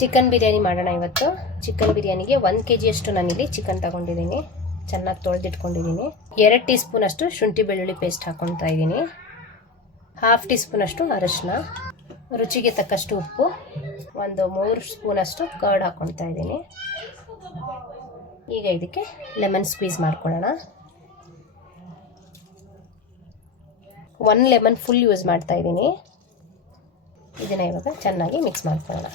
Chicken biryani ಮಾಡೋಣ ಇವತ್ತು. Chicken ಬಿರಿಯಾನಿಗೆ 1 kg ಅಷ್ಟು ನಾನಿಲ್ಲಿ ಚಿಕನ್ ತಗೊಂಡಿದ್ದೀನಿ. ಚೆನ್ನಾಗಿ ತೊಳೆದಿಟ್ಕೊಂಡಿದ್ದೀನಿ. 2 ಟೀ ಸ್ಪೂನ್ ಅಷ್ಟು ಶುಂಠಿ ಬೆಳ್ಳುಳ್ಳಿ ಪೇಸ್ಟ್ ಹಾಕೊಳ್ತಾ ಇದ್ದೀನಿ. 1/2 ಟೀ ಸ್ಪೂನ್ ಅಷ್ಟು ಅರಿಶಿನ, ರುಚಿಗೆ ತಕ್ಕಷ್ಟು ಉಪ್ಪು, ಒಂದು 3 ಸ್ಪೂನ್ ಅಷ್ಟು ಕರ್ಡ್ ಹಾಕೊಳ್ತಾ ಇದ್ದೀನಿ. ಈಗ ಇದಕ್ಕೆ ಲೆಮನ್ ಸ್ಕ್ವೀಸ್ ಮಾಡ್ಕೊಳ್ಳೋಣ. 1 ಲೆಮನ್ ಫುಲ್ ಯೂಸ್ ಮಾಡ್ತಾ ಇದ್ದೀನಿ. ಇದನ್ನ ಇವಾಗ ಚೆನ್ನಾಗಿ ಮಿಕ್ಸ್ ಮಾಡ್ಕೊಳ್ಳೋಣ.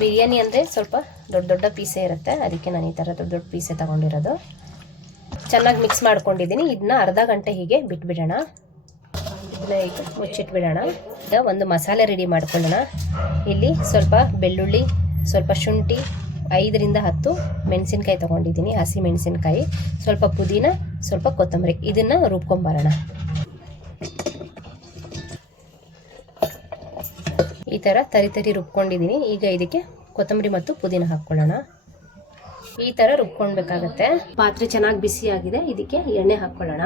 ಬಿರಿಯಾನಿ ಅಂದರೆ ಸ್ವಲ್ಪ ದೊಡ್ಡ ದೊಡ್ಡ ಪೀಸೇ ಇರುತ್ತೆ, ಅದಕ್ಕೆ ನಾನು ಈ ಥರ ದೊಡ್ಡ ದೊಡ್ಡ ಪೀಸೇ ತಗೊಂಡಿರೋದು. ಚೆನ್ನಾಗಿ ಮಿಕ್ಸ್ ಮಾಡ್ಕೊಂಡಿದ್ದೀನಿ. ಇದನ್ನ ಅರ್ಧ ಗಂಟೆ ಹೀಗೆ ಬಿಟ್ಬಿಡೋಣ. ಇದನ್ನ ಈಗ ಮುಚ್ಚಿಟ್ಬಿಡೋಣ. ಈಗ ಒಂದು ಮಸಾಲೆ ರೆಡಿ ಮಾಡ್ಕೊಳ್ಳೋಣ. ಇಲ್ಲಿ ಸ್ವಲ್ಪ ಬೆಳ್ಳುಳ್ಳಿ, ಸ್ವಲ್ಪ ಶುಂಠಿ, 5 ರಿಂದ 10 ಮೆಣಸಿನ್ಕಾಯಿ ತೊಗೊಂಡಿದ್ದೀನಿ, ಹಸಿ ಮೆಣಸಿನ್ಕಾಯಿ, ಸ್ವಲ್ಪ ಪುದೀನ, ಸ್ವಲ್ಪ ಕೊತ್ತಂಬರಿ. ಇದನ್ನು ರುಬ್ಕೊಂಬರೋಣ. ಈ ಥರ ತರಿ ರುಬ್ಕೊಂಡಿದ್ದೀನಿ. ಈಗ ಇದಕ್ಕೆ ಕೊತ್ತಂಬರಿ ಮತ್ತು ಪುದೀನ ಹಾಕ್ಕೊಳ್ಳೋಣ. ಈ ಥರ ರುಬ್ಕೊಳ್ಬೇಕಾಗತ್ತೆ. ಪಾತ್ರೆ ಚೆನ್ನಾಗಿ ಬಿಸಿ ಆಗಿದೆ. ಇದಕ್ಕೆ ಎಣ್ಣೆ ಹಾಕ್ಕೊಳ್ಳೋಣ.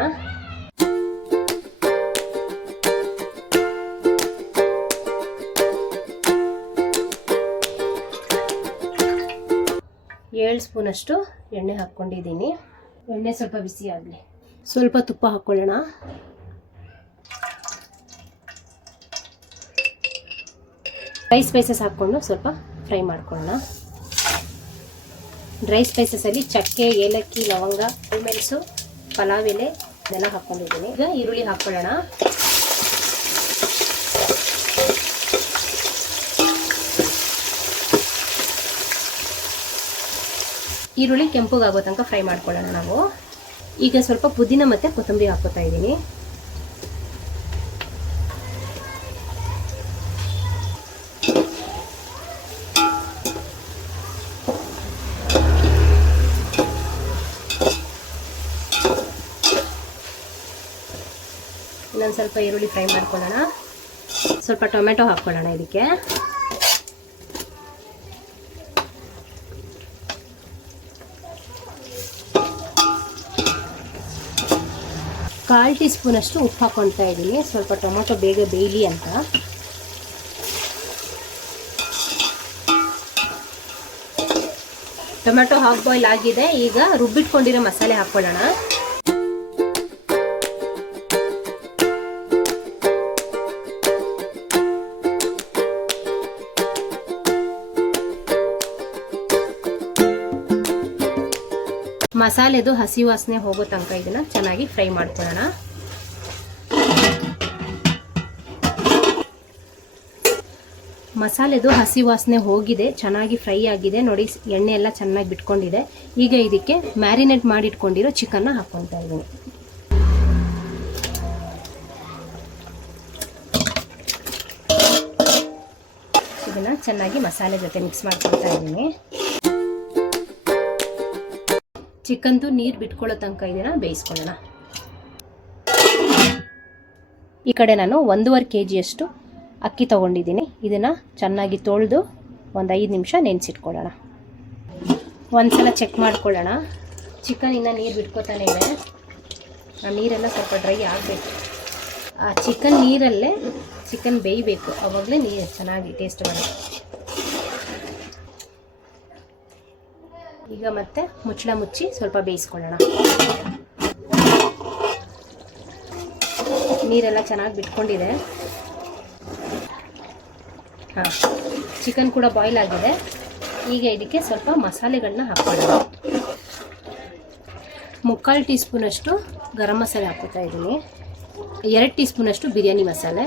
ಏಳು ಸ್ಪೂನ್ ಅಷ್ಟು ಎಣ್ಣೆ ಹಾಕ್ಕೊಂಡಿದ್ದೀನಿ. ಎಣ್ಣೆ ಸ್ವಲ್ಪ ಬಿಸಿ ಆಗಲಿ. ಸ್ವಲ್ಪ ತುಪ್ಪ ಹಾಕ್ಕೊಳ್ಳೋಣ. ಡ್ರೈ ಸ್ಪೈಸಸ್ ಹಾಕ್ಕೊಂಡು ಸ್ವಲ್ಪ ಫ್ರೈ ಮಾಡ್ಕೊಳ್ಳೋಣ. ಡ್ರೈ ಸ್ಪೈಸಸಲ್ಲಿ ಚಕ್ಕೆ, ಏಲಕ್ಕಿ, ಲವಂಗ, ಮೆಣಸು, ಪಲಾವ್ ಎಲೆ ಇದೆಲ್ಲ ಹಾಕ್ಕೊಂಡಿದ್ದೀನಿ. ಈಗ ಈರುಳ್ಳಿ ಹಾಕ್ಕೊಳ್ಳೋಣ. ಈರುಳ್ಳಿ ಕೆಂಪಗಾಗೋ ತನಕ ಫ್ರೈ ಮಾಡ್ಕೊಳ್ಳೋಣ ನಾವು. ಈಗ ಸ್ವಲ್ಪ ಪುದೀನ ಮತ್ತು ಕೊತ್ತಂಬರಿ ಹಾಕ್ಕೊತಾ ಇದ್ದೀನಿ. ಇನ್ನೊಂದು ಸ್ವಲ್ಪ ಈರುಳ್ಳಿ ಫ್ರೈ ಮಾಡ್ಕೊಳ್ಳೋಣ. ಸ್ವಲ್ಪ ಟೊಮೆಟೊ ಹಾಕ್ಕೊಳ್ಳೋಣ. ಇದಕ್ಕೆ ಕಾಲು ಟೀ ಸ್ಪೂನ್ ಅಷ್ಟು ಉಪ್ಪು ಹಾಕ್ಕೊಳ್ತಾ ಇದ್ದೀನಿ. ಸ್ವಲ್ಪ ಟೊಮೆಟೊ ಬೇಗ ಬೇಯಲಿ ಅಂತ. ಟೊಮೆಟೊ ಹಾಫ್ ಬಾಯ್ಲ್ ಆಗಿದೆ. ಈಗ ರುಬ್ಬಿಟ್ಕೊಂಡಿರೋ ಮಸಾಲೆ ಹಾಕ್ಕೊಳ್ಳೋಣ. ಮಸಾಲೆದು ಹಸಿ ವಾಸನೆ ಹೋಗೋ ತನಕ ಇದನ್ನ ಚೆನ್ನಾಗಿ ಫ್ರೈ ಮಾಡ್ಕೊಳ್ಳೋಣ. ಮಸಾಲೆದು ಹಸಿ ವಾಸನೆ ಹೋಗಿದೆ, ಚೆನ್ನಾಗಿ ಫ್ರೈ ಆಗಿದೆ ನೋಡಿ. ಎಣ್ಣೆ ಎಲ್ಲ ಚೆನ್ನಾಗಿ ಬಿಟ್ಕೊಂಡಿದೆ. ಈಗ ಇದಕ್ಕೆ ಮ್ಯಾರಿನೇಟ್ ಮಾಡಿಟ್ಕೊಂಡಿರೋ ಚಿಕನ್ನ ಹಾಕ್ಕೊಳ್ತಾ ಇದ್ದೀನಿ. ಇದನ್ನ ಚೆನ್ನಾಗಿ ಮಸಾಲೆ ಜೊತೆ ಮಿಕ್ಸ್ ಮಾಡ್ಕೊಳ್ತಾ ಇದ್ದೀನಿ. ಚಿಕನ್ದು ನೀರು ಬಿಟ್ಕೊಳ್ಳೋ ತನಕ ಇದನ್ನ ಬೇಯಿಸ್ಕೊಳ್ಳೋಣ. ಈ ಕಡೆ ನಾನು 1.5 kg ಅಷ್ಟು ಅಕ್ಕಿ ತೊಗೊಂಡಿದ್ದೀನಿ. ಇದನ್ನು ಚೆನ್ನಾಗಿ ತೊಳೆದು ಒಂದು 5 ನಿಮಿಷ ನೆನೆಸಿಟ್ಕೊಳ್ಳೋಣ. ಒಂದ್ಸಲ ಚೆಕ್ ಮಾಡ್ಕೊಳ್ಳೋಣ. ಚಿಕನ್ ಇನ್ನೂ ನೀರು ಬಿಟ್ಕೋತಾನೆ ಇದೆ. ಆ ನೀರೆಲ್ಲ ಸ್ವಲ್ಪ ಡ್ರೈ ಆಗಬೇಕು. ಆ ಚಿಕನ್ ನೀರಲ್ಲೇ ಚಿಕನ್ ಬೇಯಬೇಕು, ಆವಾಗಲೇ ನೀರು ಚೆನ್ನಾಗಿ ಟೇಸ್ಟ್ ಬರುತ್ತೆ. ಈಗ ಮತ್ತೆ ಮುಚ್ಚಳ ಮುಚ್ಚಿ ಸ್ವಲ್ಪ ಬೇಯಿಸ್ಕೊಳ್ಳೋಣ. ನೀರೆಲ್ಲ ಚೆನ್ನಾಗಿ ಬಿಟ್ಕೊಂಡಿದೆ. ಹಾಂ, ಚಿಕನ್ ಕೂಡ ಬಾಯ್ಲ್ ಆಗಿದೆ. ಈಗ ಇದಕ್ಕೆ ಸ್ವಲ್ಪ ಮಸಾಲೆಗಳನ್ನ ಹಾಕ್ಕೊಳ್ಳೋಣ. 3/4 ಟೀ ಸ್ಪೂನ್ ಅಷ್ಟು ಗರಂ ಮಸಾಲೆ ಹಾಕ್ಕೊತಾ ಇದ್ದೀನಿ. 2 ಟೀ ಸ್ಪೂನ್ ಅಷ್ಟು ಬಿರಿಯಾನಿ ಮಸಾಲೆ,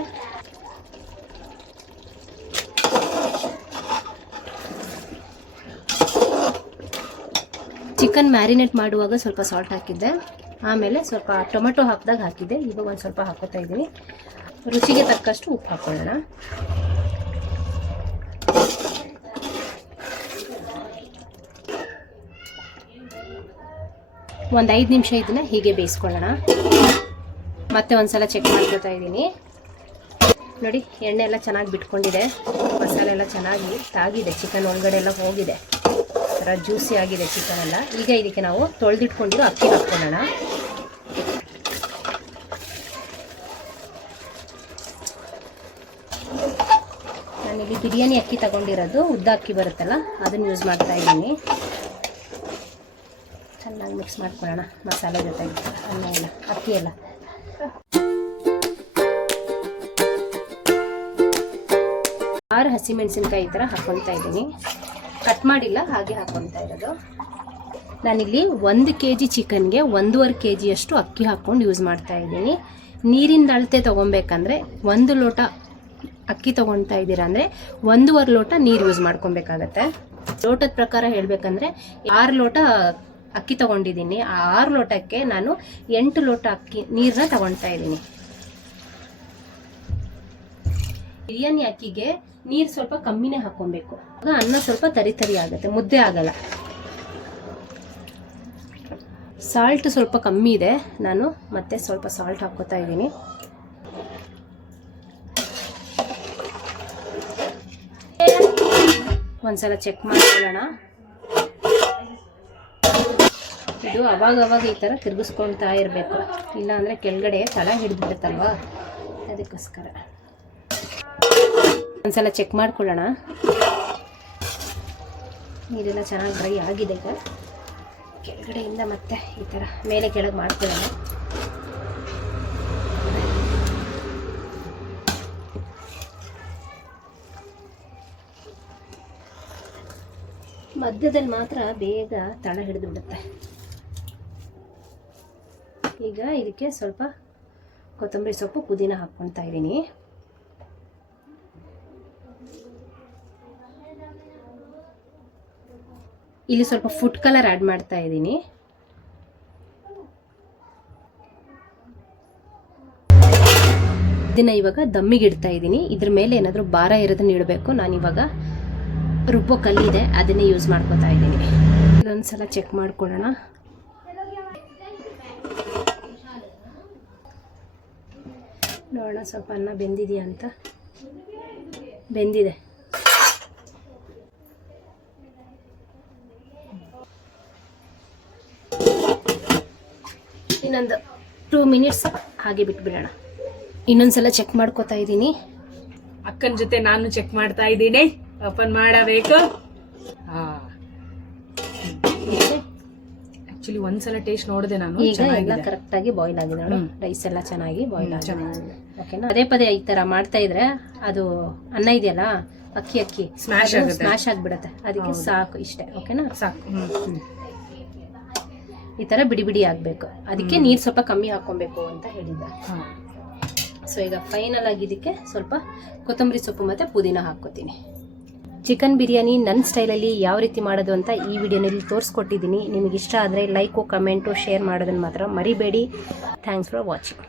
ಚಿಕನ್ ಮ್ಯಾರಿನೇಟ್ ಮಾಡುವಾಗ ಸ್ವಲ್ಪ ಸಾಲ್ಟ್ ಹಾಕಿದ್ದೆ, ಆಮೇಲೆ ಸ್ವಲ್ಪ ಟೊಮೆಟೊ ಹಾಕಿದಾಗ ಹಾಕಿದ್ದೆ. ಈಗ ಒಂದು ಸ್ವಲ್ಪ ಹಾಕ್ಕೊತಾ ಇದ್ದೀನಿ. ರುಚಿಗೆ ತಕ್ಕಷ್ಟು ಉಪ್ಪು ಹಾಕ್ಕೊಳ್ಳೋಣ. ಒಂದು 5 ನಿಮಿಷ ಇದನ್ನ ಹೀಗೆ ಬೇಯಿಸ್ಕೊಳ್ಳೋಣ. ಮತ್ತೆ ಒಂದ್ಸಲ ಚೆಕ್ ಮಾಡ್ಕೊತಾ ಇದ್ದೀನಿ. ನೋಡಿ, ಎಣ್ಣೆ ಎಲ್ಲ ಚೆನ್ನಾಗಿ ಬಿಟ್ಕೊಂಡಿದೆ. ಮಸಾಲೆ ಎಲ್ಲ ಚೆನ್ನಾಗಿ ತಾಗಿದೆ. ಚಿಕನ್ ಒಳಗಡೆ ಎಲ್ಲ ಹೋಗಿದೆ. ಥರ ಜ್ಯೂಸಿ ಆಗಿದೆ ಚಿಕನ್ ಎಲ್ಲ. ಈಗ ಇದಕ್ಕೆ ನಾವು ತೊಳೆದಿಟ್ಕೊಂಡಿರೋ ಅಕ್ಕಿ ಹಾಕ್ಕೊಳ್ಳೋಣ. ಇಲ್ಲಿ ಬಿರಿಯಾನಿ ಅಕ್ಕಿ ತಗೊಂಡಿರೋದು, ಉದ್ದ ಅಕ್ಕಿ ಬರುತ್ತಲ್ಲ ಅದನ್ನು ಯೂಸ್ ಮಾಡ್ತಾ ಇದ್ದೀನಿ. ಚೆನ್ನಾಗಿ ಮಿಕ್ಸ್ ಮಾಡ್ಕೊಳ್ಳೋಣ ಮಸಾಲೆ ಜೊತೆಗೆ, ಅನ್ನ ಎಲ್ಲ ಅಕ್ಕಿ ಎಲ್ಲ. ಆರು ಹಸಿಮೆಣಸಿನ್ಕಾಯಿ ಈ ಥರ ಹಾಕ್ಕೊತಾ ಇದ್ದೀನಿ, ಕಟ್ ಮಾಡಿಲ್ಲ, ಹಾಗೆ ಹಾಕ್ಕೊತಾ ಇರೋದು. ನಾನಿಲ್ಲಿ 1 kg ಚಿಕನ್ಗೆ 1.5 kg ಅಷ್ಟು ಅಕ್ಕಿ ಹಾಕ್ಕೊಂಡು ಯೂಸ್ ಮಾಡ್ತಾ ಇದ್ದೀನಿ. ನೀರಿನ ಅಳತೆ ತೊಗೊಬೇಕಂದ್ರೆ 1 ಲೋಟ ಅಕ್ಕಿ ತೊಗೊಳ್ತಾ ಇದ್ದೀರಾ ಅಂದರೆ 1.5 ಲೋಟ ನೀರು ಯೂಸ್ ಮಾಡ್ಕೊಬೇಕಾಗತ್ತೆ. ಲೋಟದ ಪ್ರಕಾರ ಹೇಳಬೇಕಂದ್ರೆ 6 ಲೋಟ ಅಕ್ಕಿ ತೊಗೊಂಡಿದ್ದೀನಿ. ಆ 6 ಲೋಟಕ್ಕೆ ನಾನು 8 ಲೋಟ ನೀರನ್ನ ತೊಗೊಳ್ತಾ ಇದ್ದೀನಿ. ಬಿರಿಯಾನಿ ಅಕ್ಕಿಗೆ ನೀರು ಸ್ವಲ್ಪ ಕಮ್ಮಿನೇ ಹಾಕ್ಕೊಬೇಕು, ಆಗ ಅನ್ನ ಸ್ವಲ್ಪ ತರಿ ತರಿ ಆಗುತ್ತೆ, ಮುದ್ದೆ ಆಗಲ್ಲ. ಸಾಲ್ಟ್ ಸ್ವಲ್ಪ ಕಮ್ಮಿ ಇದೆ, ನಾನು ಮತ್ತೆ ಸ್ವಲ್ಪ ಸಾಲ್ಟ್ ಹಾಕ್ಕೋತಾ ಇದ್ದೀನಿ. ಒಂದ್ಸಲ ಚೆಕ್ ಮಾಡ್ಕೊಳ್ಳೋಣ. ಇದು ಅವಾಗ ಈ ಥರ ತಿರುಗಿಸ್ಕೊಳ್ತಾ ಇರಬೇಕು, ಇಲ್ಲ ಅಂದರೆ ಕೆಳಗಡೆ ತಳ ಹಿಡಿದ್ಬಿಡುತ್ತಲ್ವಾ, ಅದಕ್ಕೋಸ್ಕರ ಒಂದ್ಸಲ ಚೆಕ್ ಮಾಡ್ಕೊಳ್ಳೋಣ. ನೀರೆಲ್ಲ ಚೆನ್ನಾಗಿ ಡ್ರೈ ಆಗಿದೆ. ಈಗ ಕೆಳಗಡೆಯಿಂದ ಮತ್ತೆ ಈ ಥರ ಮೇಲೆ ಕೆಳಗೆ ಮಾಡ್ಕೊಳ್ಳೋಣ. ಮಧ್ಯದಲ್ಲಿ ಮಾತ್ರ ಬೇಗ ತಳ ಹಿಡಿದು ಬಿಡುತ್ತೆ. ಈಗ ಇದಕ್ಕೆ ಸ್ವಲ್ಪ ಕೊತ್ತಂಬರಿ ಸೊಪ್ಪು, ಪುದೀನ ಹಾಕ್ಕೊಳ್ತಾ ಇದ್ದೀನಿ. ಇಲ್ಲಿ ಸ್ವಲ್ಪ ಫುಡ್ ಕಲರ್ ಆ್ಯಡ್ ಮಾಡ್ತಾ ಇದ್ದೀನಿ. ಇದನ್ನ ಇವಾಗ ದಮ್ಮಿಗೆ ಇಡ್ತಾ ಇದ್ದೀನಿ. ಇದ್ರ ಮೇಲೆ ಏನಾದರೂ ಭಾರ ಇರೋದನ್ನ ಇಡಬೇಕು. ನಾನಿವಾಗ ರುಬ್ಬೋ ಕಲ್ಲಿದೆ, ಅದನ್ನೇ ಯೂಸ್ ಮಾಡ್ಕೊತಾ ಇದ್ದೀನಿ. ಇದೊಂದ್ಸಲ ಚೆಕ್ ಮಾಡ್ಕೊಳ್ಳೋಣ. ನೋಡೋಣ ಸ್ವಲ್ಪ ಅನ್ನ ಬೆಂದಿದೆಯಾ ಅಂತ. ಬೆಂದಿದೆ. ಇನ್ನೊಂದು 2 ಮಿನಿಟ್ಸ್ ಹಾಗೆ ಬಿಟ್ಬಿಡೋಣ. ಇನ್ನೊಂದ್ಸಲ ಚೆಕ್ ಮಾಡ್ಕೋತಾ ಇದ್ದೀನಿ. ಅಕ್ಕನ ಜೊತೆ ನಾನು ಚೆಕ್ ಮಾಡ್ತಾ ಇದ್ದೀನಿ. ಓಪನ್ ಮಾಡಬೇಕು. ಆಕ್ಚುಲಿ ಒಂದ್ಸಲ ಟೇಸ್ಟ್ ನೋಡಿದೆ ನಾನು. ಈಗ ಎಲ್ಲ ಕರೆಕ್ಟ್ ಆಗಿ ಬಾಯ್ಲ್ ಆಗಿದೆ ನೋಡಿ, ರೈಸ್ ಎಲ್ಲ ಚೆನ್ನಾಗಿ ಬಾಯ್ಲ್ ಆಗಿದೆ. ಓಕೆನಾ? ಪದೇ ಈ ತರ ಮಾಡ್ತಾ ಇದ್ರೆ ಅದು ಅನ್ನ ಇದೆಯಲ್ಲ, ಅಕ್ಕಿ ಸ್ಮ್ಯಾಶ್ ಆಗ್ಬಿಡತ್ತೆ. ಅದಕ್ಕೆ ಸಾಕು, ಇಷ್ಟೇ. ಓಕೆನಾ? ಸಾಕು. ಈ ತರ ಬಿಡಿ ಆಗ್ಬೇಕು. ಅದಕ್ಕೆ ನೀರು ಸ್ವಲ್ಪ ಕಮ್ಮಿ ಹಾಕೊಬೇಕು ಅಂತ ಹೇಳಿದ್ದೆ. ಸೊ ಈಗ ಫೈನಲ್ ಆಗಿ ಇದಕ್ಕೆ ಸ್ವಲ್ಪ ಕೊತ್ತಂಬರಿ ಸೊಪ್ಪು ಮತ್ತೆ ಪುದೀನ ಹಾಕ್ಕೋತೀನಿ. ಚಿಕನ್ ಬಿರಿಯಾನಿ ನನ್ನ ಸ್ಟೈಲಲ್ಲಿ ಯಾವ ರೀತಿ ಮಾಡೋದು ಅಂತ ಈ ವಿಡಿಯೋನಲ್ಲಿ ತೋರಿಸ್ಕೊಟ್ಟಿದ್ದೀನಿ. ನಿಮಗೆ ಇಷ್ಟ ಆದರೆ ಲೈಕು, ಕಮೆಂಟು, ಶೇರ್ ಮಾಡೋದನ್ನು ಮಾತ್ರ ಮರಿಬೇಡಿ. Thanks for watching.